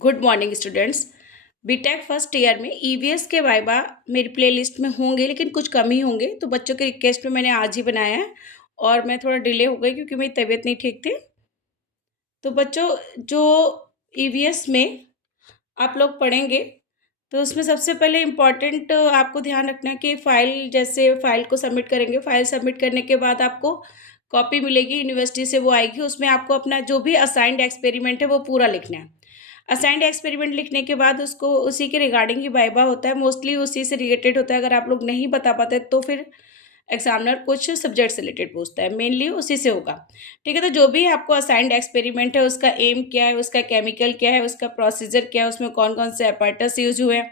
Good morning students. B Tech first year में EVS के viva मेरी प्लेलिस्ट में होंगे, लेकिन कुछ कम ही होंगे, तो बच्चों के रिक्वेस्ट पे मैंने आज ही बनाया है। और मैं थोड़ा डिले हो गई क्योंकि मेरी तबीयत नहीं ठीक थी। तो बच्चों, जो ईवीएस में आप लोग पढ़ेंगे, तो उसमें सबसे पहले इम्पॉर्टेंट आपको ध्यान रखना है कि फ़ाइल, जैसे फ़ाइल को सबमिट करेंगे, फ़ाइल सबमिट करने के बाद आपको कॉपी मिलेगी यूनिवर्सिटी से, वो आएगी। उसमें आपको अपना जो भी असाइन्ड एक्सपेरिमेंट है वो पूरा लिखना है। असाइन्ड एक्सपेरिमेंट लिखने के बाद उसको उसी के रिगार्डिंग ही वाइवा होता है, मोस्टली उसी से रिलेटेड होता है। अगर आप लोग नहीं बता पाते तो फिर एग्जामिनर कुछ सब्जेक्ट से रिलेटेड पूछता है, मेनली उसी से होगा। ठीक है, तो जो भी आपको असाइन्ड एक्सपेरिमेंट है उसका एम क्या है, उसका केमिकल क्या है, उसका प्रोसीजर क्या है, उसमें कौन कौन से अपार्टस यूज हुए हैं,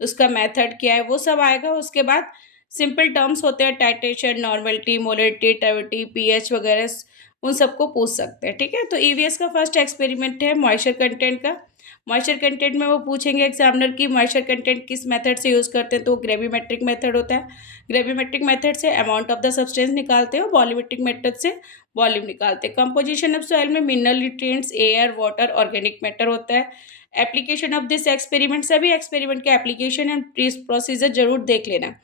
उसका मेथड क्या है, वो सब आएगा। उसके बाद सिंपल टर्म्स होते हैं, टाइट्रेशन, नॉर्मलिटी, मोलरिटी, टाइविटी, पीएच वगैरह, उन सबको पूछ सकते हैं। ठीक है, तो ईवीएस का फर्स्ट एक्सपेरिमेंट है मॉइस्चर कंटेंट का। मॉइस्चर कंटेंट में वो पूछेंगे एग्जामिनर की मॉइस्चर कंटेंट किस मेथड से यूज़ करते हैं, तो ग्रेविमेट्रिक मेथड होता है। ग्रेविमेट्रिक मेथड से अमाउंट ऑफ द सब्सटेंस निकालते हैं और वॉल्यूमेट्रिक मेथड से वॉल्यूम निकालते हैं। कंपोजिशन ऑफ सॉइल में mineral nutrients, air, water, organic matter होता है। एप्लीकेशन ऑफ दिस एक्सपेरिमेंट, सभी एक्सपेरिमेंट के एप्लीकेशन एंड प्रोसीजर जरूर देख लेना।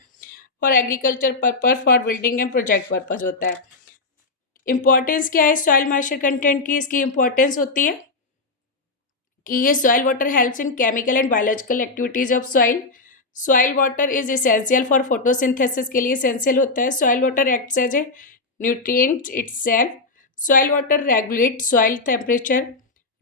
For agriculture purpose, for building and project purpose होता है। इंपॉर्टेंस क्या है सॉइल मॉइस्चर कंटेंट की? इसकी इंपॉर्टेंस होती है कि ये soil water helps in chemical and biological activities of soil. Soil water is essential for photosynthesis के लिए इसेंशियल होता है। Soil water acts as a nutrient itself. Soil water regulate soil temperature.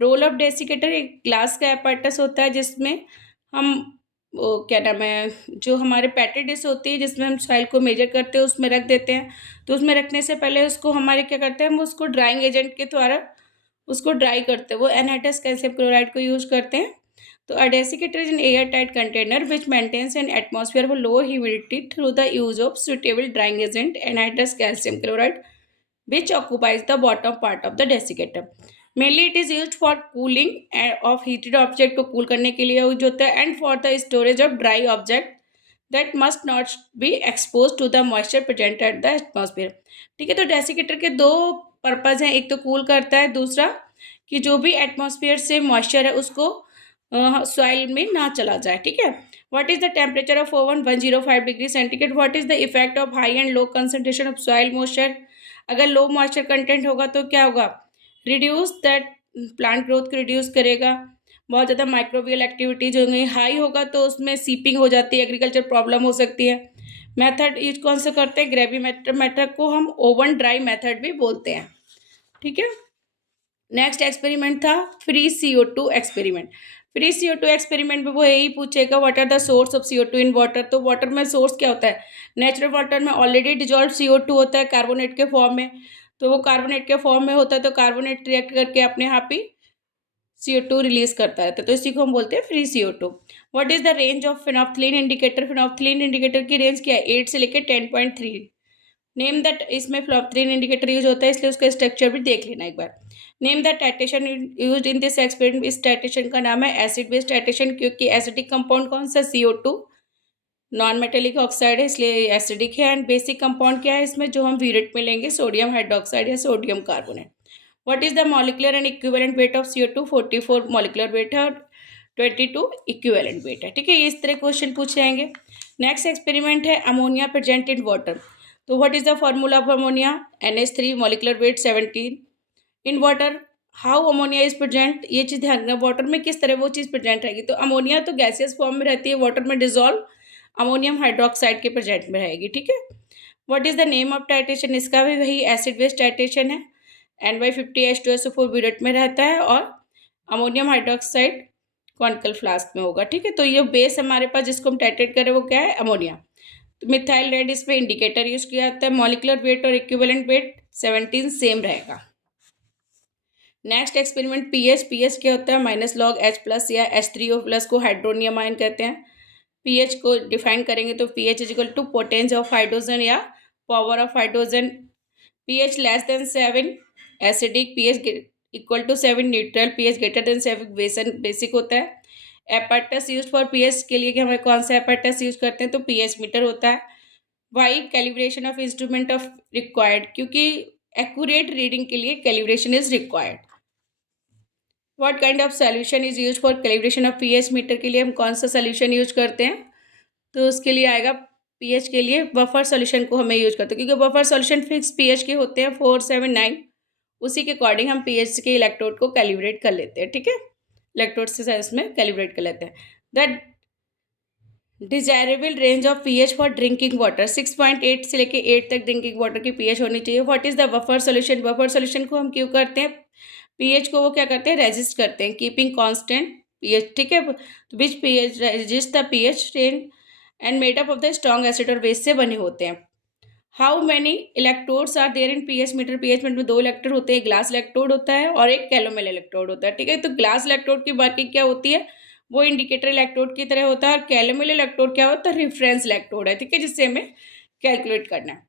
Role of desiccator, एक glass का apparatus होता है जिसमें हम, वो क्या नाम है, जो हमारे पैटी डिश होती है जिसमें हम सॉइल को मेजर करते हैं, उसमें रख देते हैं। तो उसमें रखने से पहले उसको हमारे क्या करते हैं, हम उसको ड्राइंग एजेंट के द्वारा उसको ड्राई करते हैं, वो एनहाइड्रस कैल्शियम क्लोराइड को यूज करते हैं। तो a desiccator is an airtight container which maintains an atmosphere for low humidity through the use of suitable drying agent anhydrous calcium chloride which occupies the bottom part of the desiccator. Mainly it is used for cooling of heated object को cool करने के लिए use होता है, and for the storage of dry object that must not be exposed to the moisture present at the atmosphere. ठीक है, तो desiccator के दो पर्पज हैं, एक तो कूल करता है, दूसरा कि जो भी एटमॉस्फेयर से मॉइस्चर है उसको सॉइल में ना चला जाए। ठीक है, what is the temperature of oven 105 degree centigrade. What is the effect of high and low concentration of soil moisture. अगर लो मॉइस्चर कंटेंट होगा तो क्या होगा, रिड्यूस दैट, प्लांट ग्रोथ को रिड्यूस करेगा। बहुत ज़्यादा माइक्रोबियल एक्टिविटीज होंगी। हाई होगा तो उसमें सीपिंग हो जाती है, एग्रीकल्चर प्रॉब्लम हो सकती है। मेथड यूज कौन सा करते हैं, ग्रेवी मेथड को हम ओवन ड्राई मेथड भी बोलते हैं। ठीक है, नेक्स्ट एक्सपेरिमेंट था free CO2 experiment. Free CO2 experiment में वो यही पूछेगा what are the source of CO2 in water. तो वाटर में सोर्स क्या होता है, नेचुरल वाटर में ऑलरेडी डिजॉल्व CO2 होता है कार्बोनेट के फॉर्म में। तो वो कार्बोनेट के फॉर्म में होता है, तो कार्बोनेट रिएक्ट करके अपने आप ही CO2 रिलीज करता रहता है, तो इसी को हम बोलते हैं free CO2। What is the range of phenolphthalein indicator. Phenolphthalein indicator की रेंज क्या है, 8 से लेकर 10.3। नेम दैट, इसमें फ्लोप्थलीन इंडिकेटर यूज होता है इसलिए उसका स्ट्रक्चर भी देख लेना एक बार। Name the titration use in this experiment. इस टाइट्रेशन का नाम है एसिड बेस्ड टाइट्रेशन, क्योंकि एसिडिक कंपाउंड कौन सा, CO2 नॉन मेटेलिक ऑक्साइड है इसलिए एसिडिक है। एंड बेसिक कंपाउंड क्या है इसमें, जो हम वीरेट में लेंगे, सोडियम हाइड्रोक्साइड या sodium carbonate. What is the molecular and equivalent weight of CO2। 44 molecular weight है और 22 इक्विवेलेंट वेट है। ठीक है, इस तरह क्वेश्चन पूछे जाएंगे। नेक्स्ट एक्सपेरिमेंट है अमोनिया प्रेजेंट इन वाटर। तो what is the formula of ammonia, NH3, molecular weight 17। In water how ammonia is present, ये चीज़ ध्यान रखना, वाटर में किस तरह वो चीज़ प्रेजेंट रहेगी। तो अमोनिया तो गैसियस फॉर्म में रहती है, वाटर में डिजॉल्व अमोनियम हाइड्रोक्साइड के प्रेजेंट में रहेगी। ठीक है, what is the name of titration, इसका भी वही एसिड बेस्ड टाइट्रेशन है। NY50H2SO4 ब्यूरेट में रहता है और अमोनियम हाइड्रोक्साइड कॉनिकल फ्लास्क में होगा। ठीक है, तो ये बेस हमारे पास जिसको हम टाइट्रेट करें वो क्या है, अमोनिया। तो मिथाइल रेड इसमें इंडिकेटर यूज किया जाता है। मॉलिकुलर वेट और इक्विवेलेंट वेट 17 सेम रहेगा। Next experiment pH. पीएच क्या होता है, -log H+ या H3O+ को हाइड्रोनियम आयन कहते हैं। पीएच को डिफाइन करेंगे तो pH is equal to potence of hydrogen या power of hydrogen. PH less than 7 acidic, pH equal to 7 neutral, pH greater than 7 basic होता है। एपर्टस यूज फॉर पीएच के लिए कि हमें कौन सा एपर्टस यूज करते हैं, तो पीएच मीटर होता है। Why calibration of instrument of required, क्योंकि एक्यूरेट रीडिंग के लिए calibration is required. What kind of solution is use for calibration of pH meter के लिए हम कौन सा सोल्यूशन यूज करते हैं? तो उसके लिए आएगा पीएच के लिए बफर सॉल्यूशन को हमें यूज करते हैं, क्योंकि बफर सॉल्यूशन फिक्स पीएच के होते हैं 479। उसी के अकॉर्डिंग हम पीएच के इलेक्ट्रोड को कैलिब्रेट कर लेते हैं, ठीक है, इलेक्ट्रोड से इसमें कैलिब्रेट कर लेते हैं। The desirable range of pH for drinking water 6.8 से लेके 8 तक ड्रिंकिंग वाटर की पीएच होनी चाहिए। What is the buffer solution? Buffer solution को हम क्यों करते हैं? पीएच को वो क्या करते हैं, रेजिस्ट करते हैं, कीपिंग कांस्टेंट पीएच, ठीक है। तो which pH resist the pH range and made up of the strong acid और बेस से बने होते हैं। How many electrodes are there in pH meter? PH meter में दो इलेक्ट्रोड होते हैं, एक ग्लास इलेक्ट्रोड होता है और एक कैलोमेल इलेक्ट्रोड होता है, ठीक है। तो ग्लास इलेक्ट्रोड की वर्किंग क्या होती है, वो इंडिकेटर इलेक्ट्रोड की तरह होता है, और कैलोमेल इलेक्ट्रोड क्या होता है, रेफरेंस इलेक्ट्रोड है, ठीक है, जिससे हमें कैलकुलेट करना है।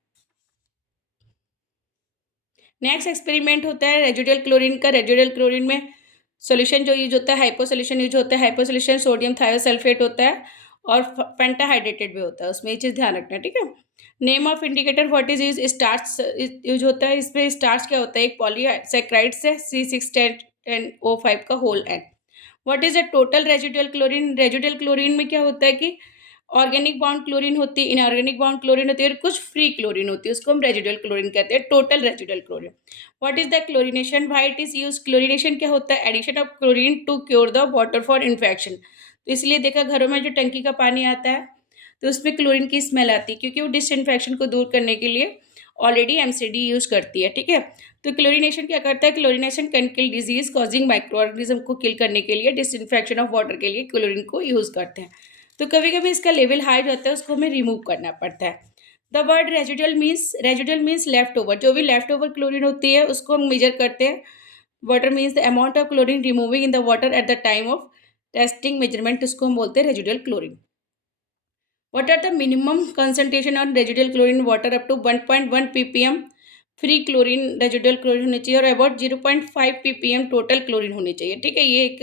नेक्स्ट एक्सपेरिमेंट होता है रेजिडुअल क्लोरीन का। रेजिडुअल क्लोरीन में सॉल्यूशन जो यूज होता है, हाइपो सॉल्यूशन यूज होता है। हाइपो सॉल्यूशन सोडियम थायोसल्फेट होता है और पेंटाहाइड्रेटेड भी होता है उसमें, ये चीज़ ध्यान रखना है, ठीक है। Name of indicator what is use? Starch use होता है। इसमें स्टार्च क्या होता है, एक पॉलीसैकेराइड से C610O5 का whole end. What is the total residual chlorine? Residual chlorine में क्या होता है कि ऑर्गेनिक बाउंड क्लोरीन होती है, इनऑर्गेनिक बाउंड क्लोरीन होती है और कुछ फ्री क्लोरीन होती है, उसको हम रेजिडुअल क्लोरीन कहते हैं, total residual chlorine. What is the chlorination? Why it is use? Chlorination क्या होता है, addition of chlorine to cure the water for infection. तो इसलिए देखा घरों में जो टंकी का पानी आता है तो उसमें क्लोरीन की स्मेल आती है, क्योंकि वो डिसइन्फेक्शन को दूर करने के लिए ऑलरेडी एमसीडी यूज करती है, ठीक है। तो क्लोरीनेशन क्या करता है, chlorination can kill disease causing micro organism को किल करने के लिए, डिसइन्फेक्शन ऑफ वाटर के लिए क्लोरीन को यूज करते हैं। तो कभी कभी इसका लेवल हाई रहता है, उसको हमें रिमूव करना पड़ता है। The word residual means left over, जो भी लेफ्ट ओवर क्लोरीन होती है उसको हम मेजर करते हैं। Water means the amount of chlorine removing in the water at the time of testing measurement, उसको हम बोलते हैं residual chlorine. What are the minimum concentration on residual chlorine water? up to 1.1 ppm free chlorine residual chlorine होनी चाहिए और about 0.5 ppm total chlorine होनी चाहिए, ठीक है, ये एक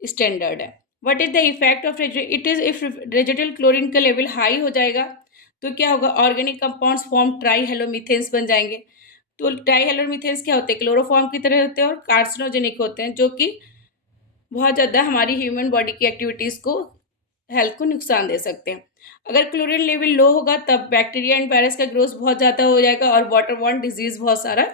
स्टैंडर्ड है। What is the effect of it is if residual chlorine का लेवल हाई हो जाएगा तो क्या होगा, ऑर्गेनिक कंपाउंड्स फॉर्म ट्राई हेलोमीथेन्स बन जाएंगे। तो ट्राई हेलोमीथेन्स क्या होते हैं, क्लोरोफॉर्म की तरह होते हैं और कार्सिनोजेनिक होते हैं, जो कि बहुत ज़्यादा हमारी ह्यूमन बॉडी की एक्टिविटीज़ को, हेल्थ को नुकसान दे सकते हैं। अगर क्लोरीन लेवल लो होगा तब बैक्टीरिया एंड वायरस का ग्रोथ बहुत ज़्यादा हो जाएगा और वाटर बॉर्न डिजीज बहुत सारा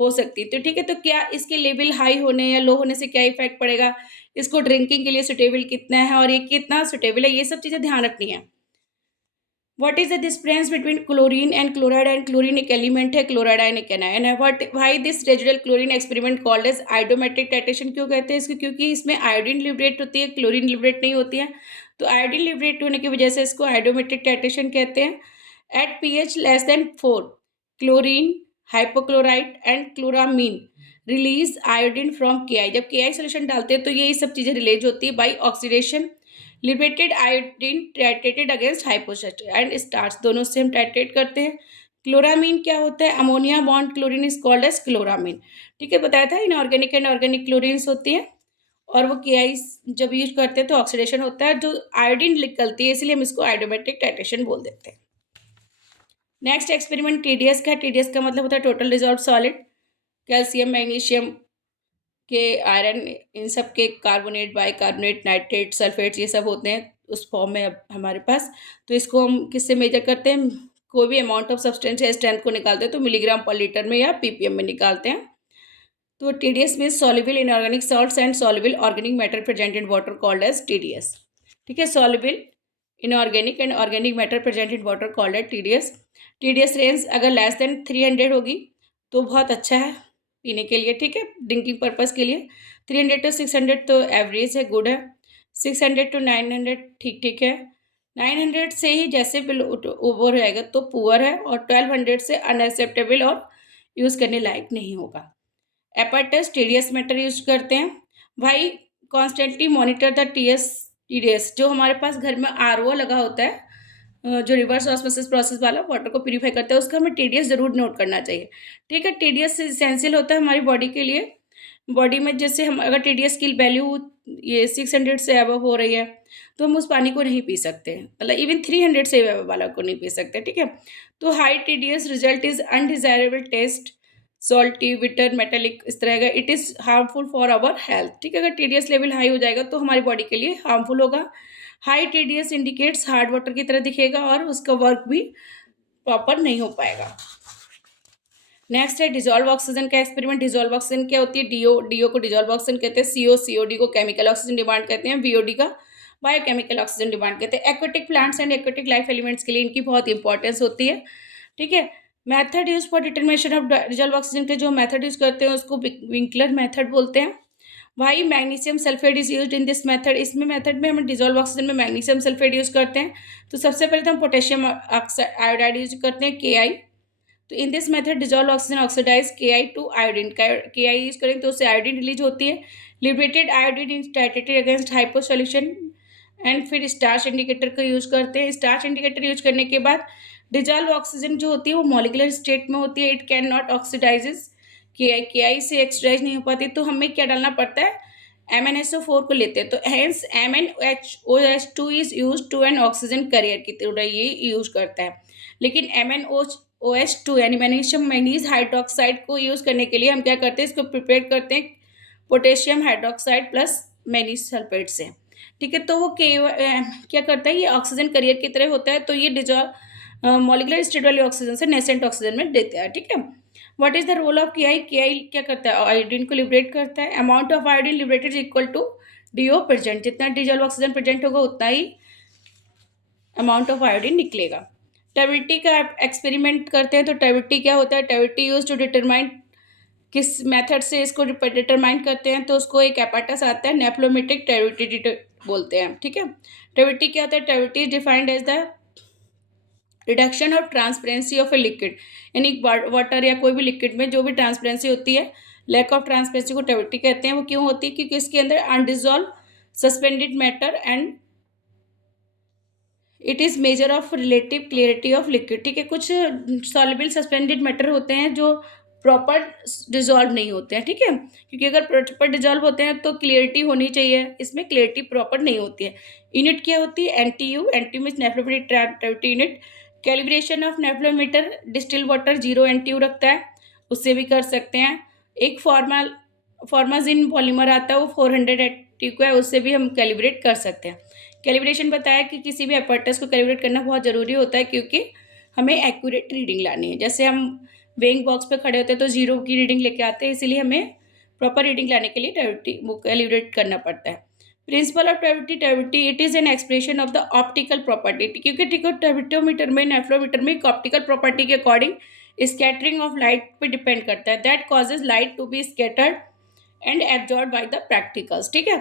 हो सकती है। तो ठीक है, तो क्या इसके लेवल हाई होने या लो होने से क्या इफेक्ट पड़ेगा, इसको ड्रिंकिंग के लिए सुटेबल कितना है और ये कितना सुटेबल है, ये सब चीज़ें ध्यान रखनी है। What is the difference between chlorine and chloride? And chlorine एक एलिमेंट है, क्लोराइड एक एनायन है। What why this residual chlorine experiment called as iodometric titration क्यों कहते हैं इसको? क्योंकि इसमें आयोडीन लिबरेट होती है, क्लोरीन लिबरेट नहीं होती है। तो आयोडीन लिबरेट होने की वजह से इसको आयोडोमेट्रिक टाइट्रेशन कहते हैं। At pH less than 4 chlorine, hypochlorite and chloramine release iodine from KI. जब केआई सोल्यूशन डालते हैं तो ये सब चीज़ें रिलीज होती है by oxidation. Liberated iodine titrated against हाइपोसेट एंड स्टार्च, दोनों से हम टाइट्रेट करते हैं। क्लोरामीन क्या होता है, ammonia bond chlorine is called as chloramine, ठीक है, बताया था। इनऑर्गेनिक एंड ऑर्गेनिक क्लोरीन्स होती है और वो केआई जब यूज करते हैं तो ऑक्सीडेशन होता है, जो आयोडीन निकलती है, इसलिए हम इसको आयोडोमेट्रिक टाइट्रेशन बोल देते हैं। नेक्स्ट एक्सपेरिमेंट टीडीएस का। टीडीएस का मतलब होता है total dissolve solid. Calcium, magnesium के, आयरन, इन सब के कार्बोनेट, बाइकार्बोनेट, नाइट्रेट, सल्फेट, ये सब होते हैं उस फॉर्म में अब हमारे पास। तो इसको हम किससे मेजर करते हैं, कोई भी अमाउंट ऑफ सब्सटेंस या स्ट्रेंथ को निकालते हैं तो मिलीग्राम पर लीटर में या पीपीएम में निकालते हैं। तो TDS means soluble inorganic salts and soluble organic matter present in water called as TDS, ठीक है। Soluble inorganic and organic matter present in water called as TDS। TDS range अगर लेस देन 300 होगी तो बहुत अच्छा है पीने के लिए, ठीक है, ड्रिंकिंग पर्पज़ के लिए। 300 to 600 तो एवरेज है, गुड है। 600 to 900 ठीक ठीक है। 900 से ही जैसे बिल ओवर जाएगा तो पुअर है, और 1200 से अनएक्सेप्टेबल और यूज़ करने लायक नहीं होगा। एपर्टस TDS मीटर यूज करते हैं। भाई कॉन्स्टेंटली मॉनिटर द TDS। जो हमारे पास घर में RO लगा होता है, जो रिवर्स ऑस्मोसिस प्रोसेस वाला वाटर को प्यूरीफाई करता है, उसका हमें TDS जरूर नोट करना चाहिए, ठीक है। TDS इसेंशियल होता है हमारी बॉडी के लिए। बॉडी में जैसे हम अगर TDS की वैल्यू ये 600 से अबव हो रही है तो हम उस पानी को नहीं पी सकते, मतलब इवन 300 से अबव वाला को नहीं पी सकते, ठीक है। तो high TDS result is undesirable taste, salty, bitter, metallic, इस तरह का। It is harmful for our health. ठीक है, अगर टीडीएस लेवल हाई हो जाएगा तो हमारी बॉडी के लिए हार्मफुल होगा। High TDS indicates hard water की तरह दिखेगा और उसका वर्क भी प्रॉपर नहीं हो पाएगा। नेक्स्ट है डिजोल्व ऑक्सीजन का एक्सपेरिमेंट। डिजोल्व ऑक्सीजन क्या होती है? डीओ को डिजोल्व ऑक्सीजन कहते हैं, सीओडी को केमिकल ऑक्सीजन डिमांड कहते हैं, बीओडी का बायोकेमिकल ऑक्सीजन डिमांड कहते हैं। Aquatic plants and aquatic life elements के लिए इनकी बहुत इंपॉर्टेंस होती है। ठीक है, method use for determination of dissolve oxygen के जो मेथड यूज करते हैं उसको विंकलर मेथड बोलते हैं। Why magnesium sulphate is used in this method. इसमें मेथड में हम डिजोल्व ऑक्सीजन में मैग्नीशियम सल्फेट यूज करते हैं। तो सबसे पहले तो हम पोटेशियम आयोडाइड यूज करते हैं, KI। तो in this method dissolve oxygen oxidise KI to iodine. KI use करेंगे तो उससे आयोडीन रिलीज होती है। Liberated iodine is titrated against hypo solution. And फिर स्टार्च इंडिकेटर का यूज करते हैं। स्टार्च इंडिकेटर यूज करने के बाद डिजोल्व ऑक्सीजन जो होती है वो मॉलिकुलर स्टेट में होती है। It can not oxidises KI से ऑक्सीडाइज नहीं हो पाती। तो हमें क्या डालना पड़ता है? MnSO4 को लेते हैं। तो hence MnOH2 is use to an oxygen carrier की तरह ये यूज करता है। लेकिन MnOH2 यानी मैग्नीशियम मैंगनीज हाइड्रोक्साइड को यूज करने के लिए हम क्या करते हैं? इसको प्रिपेयर करते हैं potassium hydroxide plus manganese sulphate से। ठीक है, तो वो क्या करता है? ये ऑक्सीजन करियर की तरह होता है। तो ये डिजोल्व मॉलिकुलर स्टेट वाले ऑक्सीजन से नेसेंट ऑक्सीजन में देता है। ठीक है, what is the role of KI? KI क्या करता है? आयोडीन को लिबरेट करता है। Amount of iodine liberated equal to DO present. जितना डिजोल्व ऑक्सीजन प्रेजेंट होगा उतना ही अमाउंट ऑफ आयोडीन निकलेगा। टर्बिडिटी का एक्सपेरिमेंट करते हैं। तो टर्बिडिटी क्या होता है? टर्बिडिटी यूज टू डिटरमाइन, किस मेथड से इसको डिटरमाइन करते हैं? तो उसको एक एपाटस आता है, नेफ्लोमेटिक टर्बिडिटी बोलते हैं। ठीक है, टर्बिडिटी क्या होता है? Turbidity is defined as the reduction of transparency of a liquid. यानी वाटर या कोई भी लिक्विड में जो भी ट्रांसपेरेंसी होती है, लैक ऑफ ट्रांसपेरेंसी को टर्बिडिटी कहते हैं। वो क्यों होती है? क्योंकि इसके अंदर undissolved suspended matter and it is measure of relative clarity of liquid. ठीक है, कुछ सॉल्युबल सस्पेंडेड मैटर होते हैं जो प्रॉपर डिजॉल्व नहीं होते हैं। ठीक है, क्योंकि अगर प्रॉपर डिजॉल्व होते हैं तो क्लियरिटी होनी चाहिए, इसमें क्लियरिटी प्रॉपर नहीं होती है। यूनिट क्या होती है? NTU। NTU means nephelometric unit. Calibration of nephelometer, distil water 0 NTU रखता है, उससे भी कर सकते हैं। एक फॉर्माजिन पॉलीमर आता है, वो 400 NTU का है, उससे भी हम कैलिब्रेट कर सकते हैं। कैलिब्रेशन बताया कि किसी भी अपैरेटस को कैलिब्रेट करना बहुत ज़रूरी होता है, क्योंकि हमें एक्यूरेट रीडिंग लानी है। जैसे हम वेइंग बॉक्स पे खड़े होते हैं तो 0 की रीडिंग लेके आते हैं, इसीलिए हमें प्रॉपर रीडिंग लाने के लिए टर्बिडिटी वो कैलिब्रेट करना पड़ता है। Principle of turbidity it is an expression of the optical property. क्योंकि ठीक है, टर्बिडोमीटर में, नेफ्लोमीटर में एक ऑप्टिकल प्रॉपर्टी के अकॉर्डिंग स्कैटरिंग ऑफ लाइट पे डिपेंड करता है। That causes light to be scattered and absorb by the practicals. ठीक है,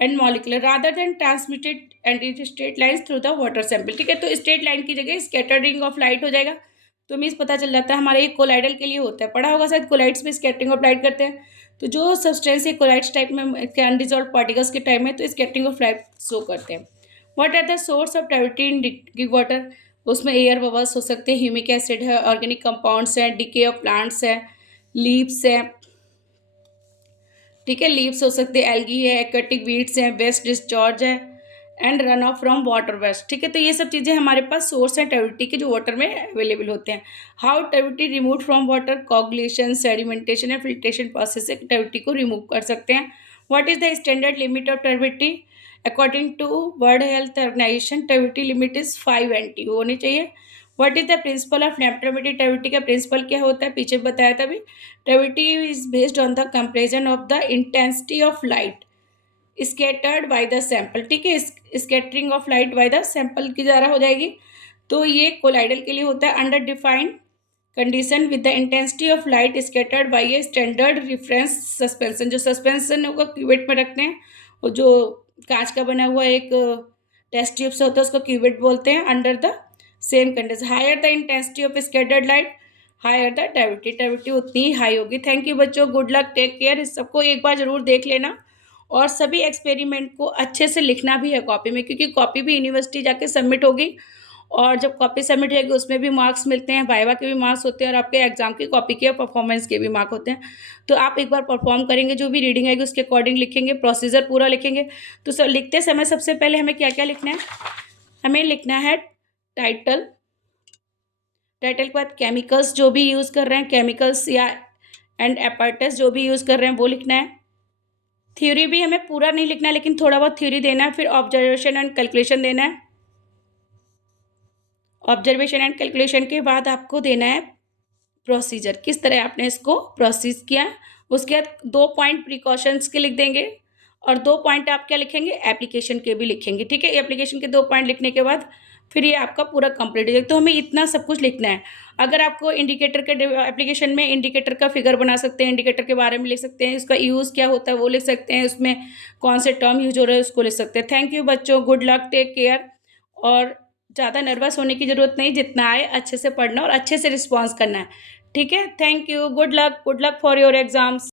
and molecular rather than transmitted and straight lines through the water sample. ठीक है, तो स्ट्रेट लाइन की जगह स्कैटरिंग ऑफ लाइट हो जाएगा। तो मीन्स पता चल जाता है हमारे ये कोलाइडल के लिए होता है। पढ़ा होगा शायद, कोलाइड्स में स्कैटरिंग ऑफ लाइट करते हैं। तो जो सब्सटेंस ये कोलाइड्स टाइप में अनडिजॉल्व पार्टिकल्स के टाइप में तो स्कैटरिंग ऑफ लाइट शो करते हैं। What are the source of turbidity in drinking water? उसमें एयर बबल्स हो सकते हैं, ह्यूमिक एसिड है, ऑर्गेनिक कंपाउंड्स हैं, डिके ऑफ प्लांट्स है, लीव्स है। ठीक है, लीव्स हो सकते हैं, एल्गी है, एक्वेटिक वीड्स हैं, वेस्ट डिस्चार्ज है and run off from water waste. ठीक है, तो ये सब चीज़ें हमारे पास सोर्स हैं टर्बिडिटी के, जो वाटर में अवेलेबल होते हैं। How turbidity remove from water? Coagulation, sedimentation या फिल्ट्रेशन प्रोसेस से टर्बिडिटी को रिमूव कर सकते हैं। What is the standard limit of turbidity? According to world health organization turbidity limit is 5 NTU होनी चाहिए। What is the principle of nephelometry? Turbidity का principle क्या होता है? पीछे बताया था अभी। Turbidity is based on the comparison of the intensity of light scattered by the sample. ठीक है, scattering of light by the sample की द्वारा हो जाएगी। तो ये कोलाइडल के लिए होता है। Under defined condition with the intensity of light scattered by a standard reference suspension. जो सस्पेंशन होगा क्यूवेट में रखते हैं, और जो कांच का बना हुआ एक टेस्ट ट्यूब से होता है उसको क्यूवेट बोलते हैं। Under the same condition, higher the intensity of scattered light higher the turbidity. Turbidity उतनी ही हाई होगी। थैंक यू बच्चों, गुड लक, टेक केयर। इस सबको एक बार जरूर देख लेना और सभी एक्सपेरिमेंट को अच्छे से लिखना भी है कॉपी में, क्योंकि कॉपी भी यूनिवर्सिटी जाके सबमिट होगी, और जब कॉपी सबमिट होगी उसमें भी मार्क्स मिलते हैं, वाइवा के भी मार्क्स होते हैं, और आपके एग्जाम की कॉपी के परफॉर्मेंस के भी मार्क होते हैं। तो आप एक बार परफॉर्म करेंगे, जो भी रीडिंग आएगी उसके अकॉर्डिंग लिखेंगे, प्रोसीजर पूरा लिखेंगे। तो सब लिखते समय सबसे पहले हमें क्या क्या लिखना है? हमें लिखना है टाइटल के बाद केमिकल्स जो भी यूज़ कर रहे हैं, केमिकल्स या एंड एपर्टस जो भी यूज़ कर रहे हैं वो लिखना है। थ्योरी भी हमें पूरा नहीं लिखना है, लेकिन थोड़ा बहुत थ्योरी देना है। फिर ऑब्जर्वेशन एंड कैलकुलेशन देना है। ऑब्जर्वेशन एंड कैलकुलेशन के बाद आपको देना है प्रोसीजर, किस तरह आपने इसको प्रोसेस किया। उसके बाद 2 पॉइंट प्रिकॉशंस के लिख देंगे और 2 पॉइंट आप क्या लिखेंगे, एप्लीकेशन के भी लिखेंगे, ठीक है। एप्लीकेशन के 2 पॉइंट लिखने के बाद फिर ये आपका पूरा कंप्लीट हो जाएगा। तो हमें इतना सब कुछ लिखना है। अगर आपको इंडिकेटर के एप्लीकेशन में इंडिकेटर का फिगर बना सकते हैं, इंडिकेटर के बारे में लिख सकते हैं, इसका यूज़ क्या होता है वो लिख सकते हैं, उसमें कौन से टर्म यूज हो रहे हैं उसको लिख सकते हैं। थैंक यू बच्चों, गुड लक, टेक केयर। और ज़्यादा नर्वस होने की ज़रूरत नहीं, जितना आए अच्छे से पढ़ना और अच्छे से रिस्पॉन्स करना है, ठीक है। Thank you, good luck for your exams.